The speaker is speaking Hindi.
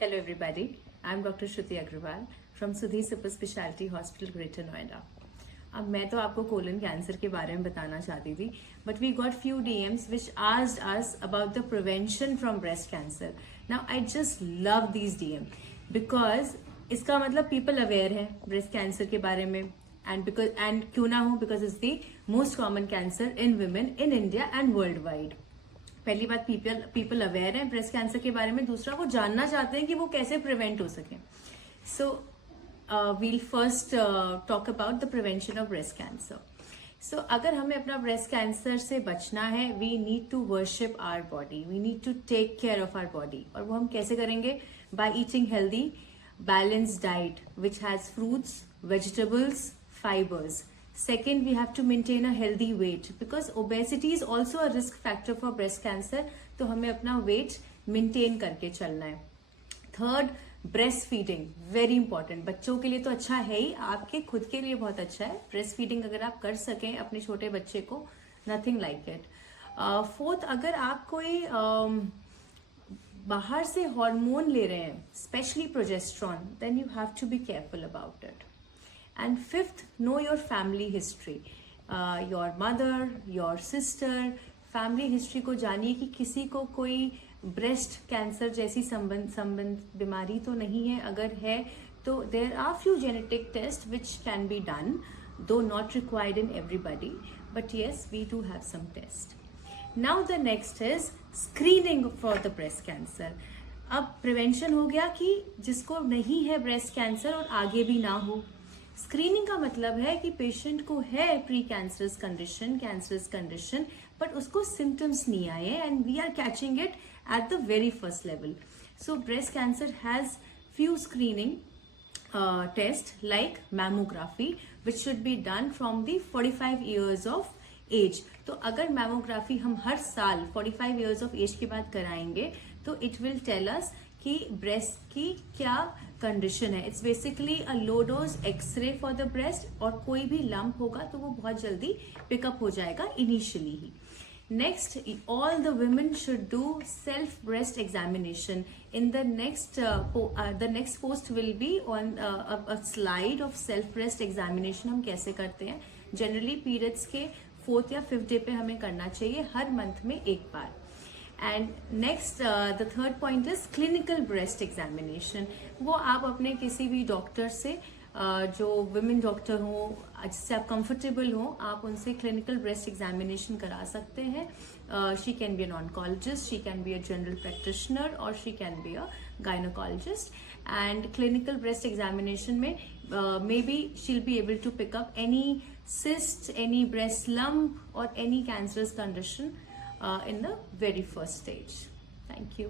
Hello everybody, I'm Dr. Shruti Agrawal from Sudhi Super Specialty Hospital, Greater Noida. अब मैं तो आपको कोलन कैंसर के बारे में बताना चाहती थी, but we got few DMs which asked us about the prevention from breast cancer. Now I just love these DM because इसका मतलब people aware है breast cancer के बारे में and क्यों ना हो because it's the most common cancer in women in India and worldwide. पहली बात पीपल अवेयर है ब्रेस्ट कैंसर के बारे में, दूसरा वो जानना चाहते हैं कि वो कैसे प्रिवेंट हो सके. So we'll first talk about the prevention of breast cancer. So अगर हमें अपना ब्रेस्ट कैंसर से बचना है, we need to worship our body, we need to take care of our body. और वो हम कैसे करेंगे? By eating healthy balanced diet which has fruits, vegetables, fibers. Second, we have to maintain a healthy weight because obesity is also a risk factor for breast cancer. तो हमें अपना weight maintain करके चलना है. Third, breast feeding, very important. बच्चों के लिए तो अच्छा है ही, आपके खुद के लिए बहुत अच्छा है. breast feeding अगर आप कर सकें अपने छोटे बच्चे को, nothing like it. Fourth, अगर आप कोई बाहर से हार्मोन ले रहे हैं, specially progesterone, then you have to be careful about it. And fifth, know your family history. Your mother, your sister, family history को जानिए कि किसी को कोई ब्रेस्ट कैंसर जैसी संबंध बीमारी तो नहीं है. अगर है तो there are few genetic tests which can be done, though not required in everybody, but yes, we do have some tests. Now the next is screening for the breast cancer. अब प्रिवेंशन हो गया कि जिसको नहीं है ब्रेस्ट कैंसर और आगे भी ना हो. स्क्रीनिंग का मतलब है कि पेशेंट को है प्री कैंसरस कंडीशन, बट उसको सिम्टम्स नहीं आए and we are catching it at the very first level. So breast cancer has few screening test like mammography which should be done from the 45 years of age. तो अगर मैमोग्राफी हम हर साल 45 ईयर्स ऑफ एज के बाद कराएंगे तो इट विल टेल अस कि ब्रेस्ट की क्या कंडीशन है. It's basically a low dose x ray for the breast, और कोई भी लंप होगा तो वो बहुत जल्दी पिकअप हो जाएगा initially he. Next, all the women should do self breast examination. In the next post will be on a slide of self breast examination. हम कैसे करते हैं? जनरली पीरियड्स के 4th या 5th डे पे हमें करना चाहिए, हर मंथ में एक बार. And next, the third point is clinical breast examination. वो आप अपने किसी भी डॉक्टर से, जो वुमेन डॉक्टर हो जिससे आप कंफर्टेबल हो, आप उनसे क्लिनिकल ब्रेस्ट एग्जामिनेशन करा सकते हैं. She can be an oncologist, she can be a general practitioner, और she can be a gynaecologist. And clinical breast examination में may be she'll be able to pick up any cyst, any breast lump or any cancerous condition in the very first stage. Thank you.